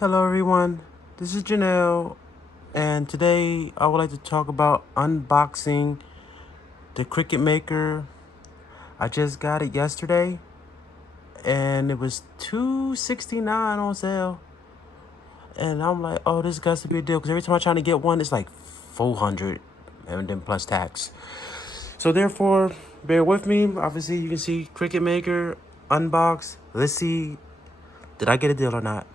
Hello everyone, this is Janelle, and today I would like to talk about unboxing the Cricut Maker. I just got it yesterday, and it was $269 on sale. And I'm like, oh, this got to be a deal, because every time I try to get one, it's like $400, and then plus tax. So therefore, bear with me. Obviously, you can see Cricut Maker, unbox. Let's see, did I get a deal or not?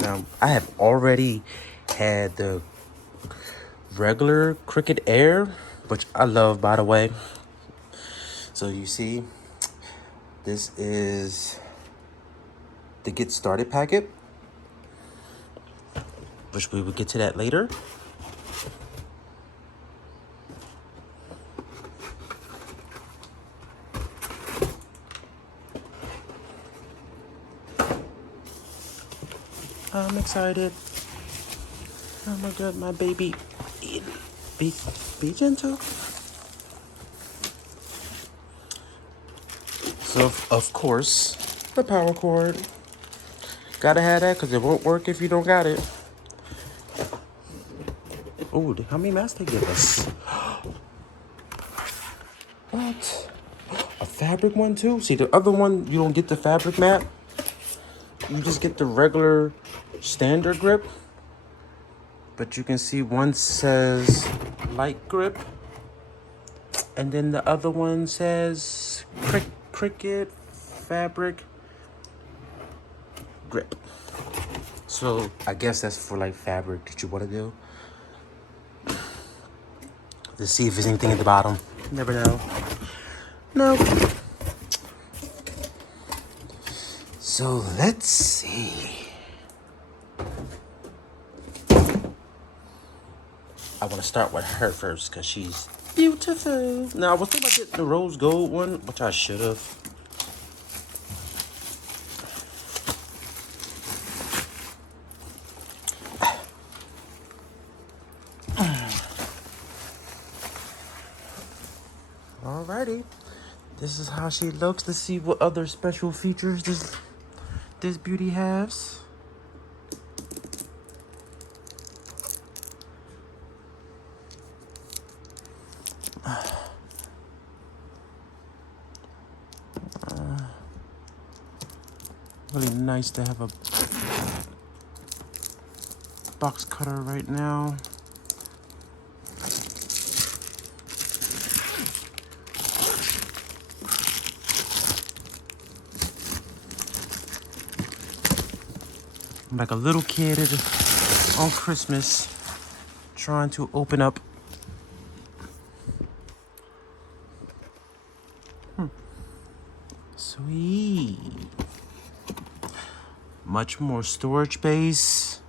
Now, I have already had the regular Cricut Air, which I love, by the way. So you see, this is the get started packet, which we will get to that later. I'm excited. Oh my god, my baby. Be gentle. So, of course, the power cord. Gotta have that because it won't work if you don't got it. Oh, how many mats they give us? What? A fabric one too? See, the other one, you don't get the fabric mat. You just get the regular standard grip. But you can see one says light grip, and then the other one says Cricut fabric grip. So I guess that's for like fabric that you want to do. Let's see if there's anything at the bottom. Never know. Nope. So let's see. I want to start with her first because she's beautiful. Now, I was thinking about getting the rose gold one, which I should have. Alrighty. This is how she looks. Let's see what other special features this beauty has. Really nice to have a box cutter right now. I'm like a little kid on Christmas trying to open up. Sweet. Much more storage space.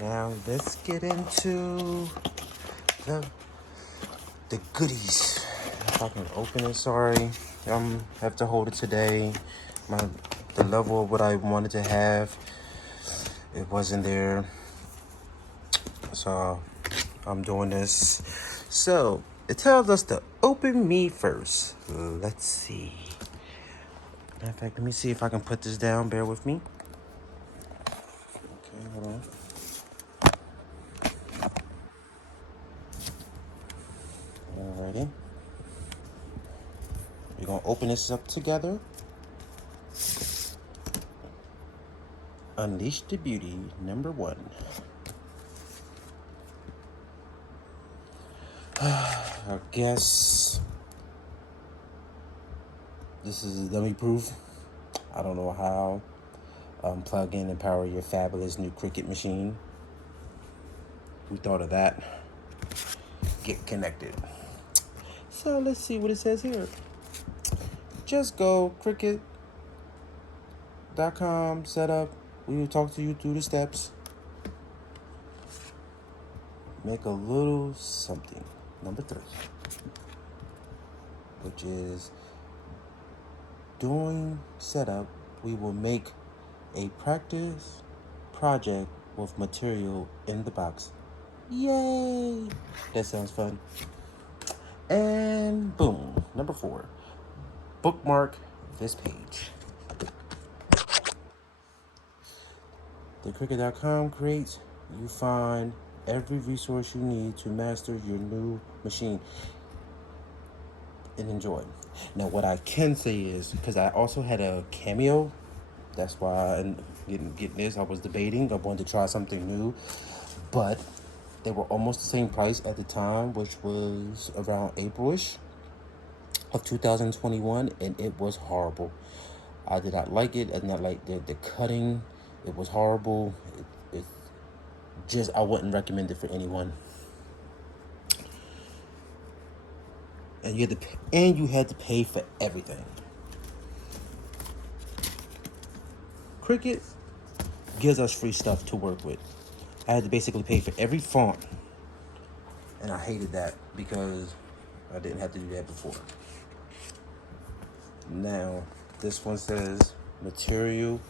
Now let's get into the goodies. If I can open it, sorry. Have to hold it today. The level of what I wanted to have, it wasn't there. So I'm doing this. So it tells us to open me first. Let's see. Matter of fact, let me see if I can put this down. Bear with me. Okay, hold on. Alrighty. We're gonna open this up together. Unleash the Beauty, #1. I guess this is dummy proof. I don't know how. Plug in and power your fabulous new Cricut machine. Who thought of that? Get connected. So let's see what it says here. Just go Cricut.com, setup. We will talk to you through the steps. Make a little something. #3, which is during setup, we will make a practice project with material in the box. Yay! That sounds fun. And boom, number 4. Bookmark this page. The Cricut.com creates, you find every resource you need to master your new machine and enjoy. Now, what I can say is, because I also had a cameo, that's why I'm getting this. I was debating. I wanted to try something new, but they were almost the same price at the time, which was around April-ish of 2021, and it was horrible. I did not like it. I did not like the cutting. It was horrible. It just, I wouldn't recommend it for anyone. And you had to pay for everything. Cricut gives us free stuff to work with. I had to basically pay for every font, and I hated that because I didn't have to do that before. Now, this one says material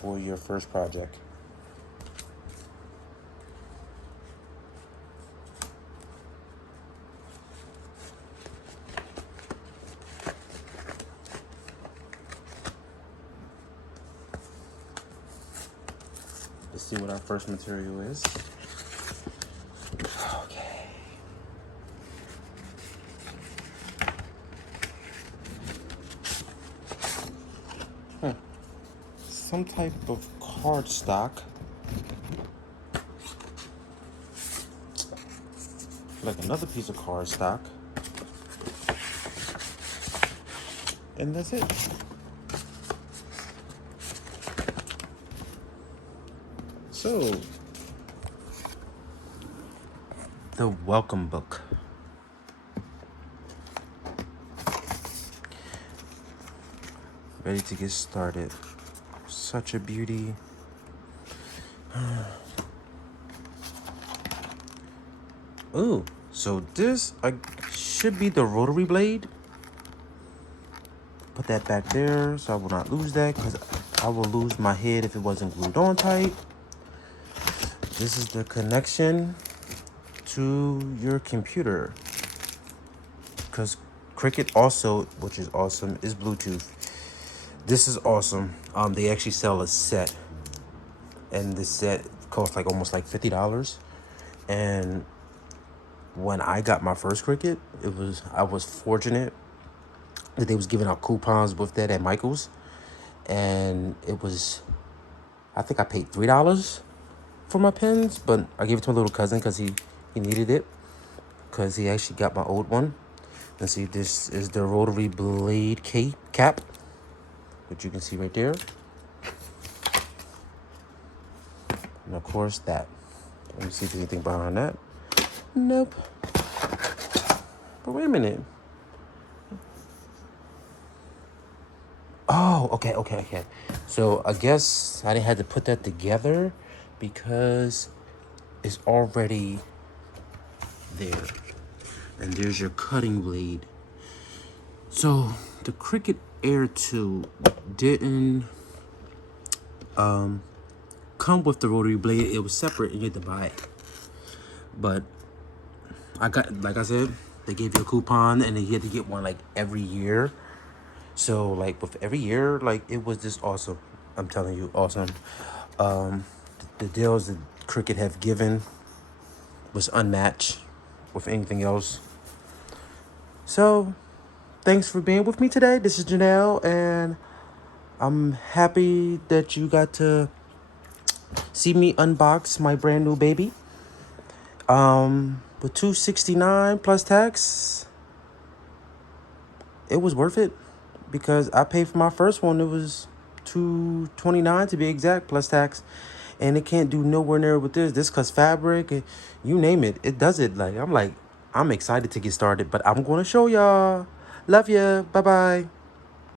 for your first project. Let's see what our first material is. Okay. Some type of cardstock. Like another piece of cardstock. And that's it. So, the welcome book. Ready to get started. Such a beauty. Ooh, so this should be the rotary blade. Put that back there so I will not lose that, because I will lose my head if it wasn't glued on tight. This is the connection to your computer, because Cricut also, which is awesome, is Bluetooth. This is awesome. They actually sell a set, and the set costs like almost like $50. And when I got my first Cricut, I was fortunate that they was giving out coupons with that at Michael's, and it was, I think I paid $3 for my pens, but I gave it to my little cousin because he needed it, because he actually got my old one. And see, this is the rotary blade cap, which you can see right there. And of course that. Let me see if there's anything behind that. Nope. But wait a minute. Oh, okay. So I guess I didn't have to put that together because it's already there. And there's your cutting blade. So the Cricut Air 2 didn't come with the rotary blade. It was separate and you had to buy it. But I got, like I said, they gave you a coupon and then you had to get one like every year. So like with every year, like it was just awesome. I'm telling you, awesome. The deals that Cricut have given was unmatched with anything else. So thanks for being with me today. This is Janelle, and I'm happy that you got to see me unbox my brand new baby. With $269 plus tax, it was worth it, because I paid for my first one. It was $229 to be exact plus tax, and it can't do nowhere near with this. This cuts fabric, you name it, it does it. I'm excited to get started, but I'm going to show y'all. Love ya. Bye bye.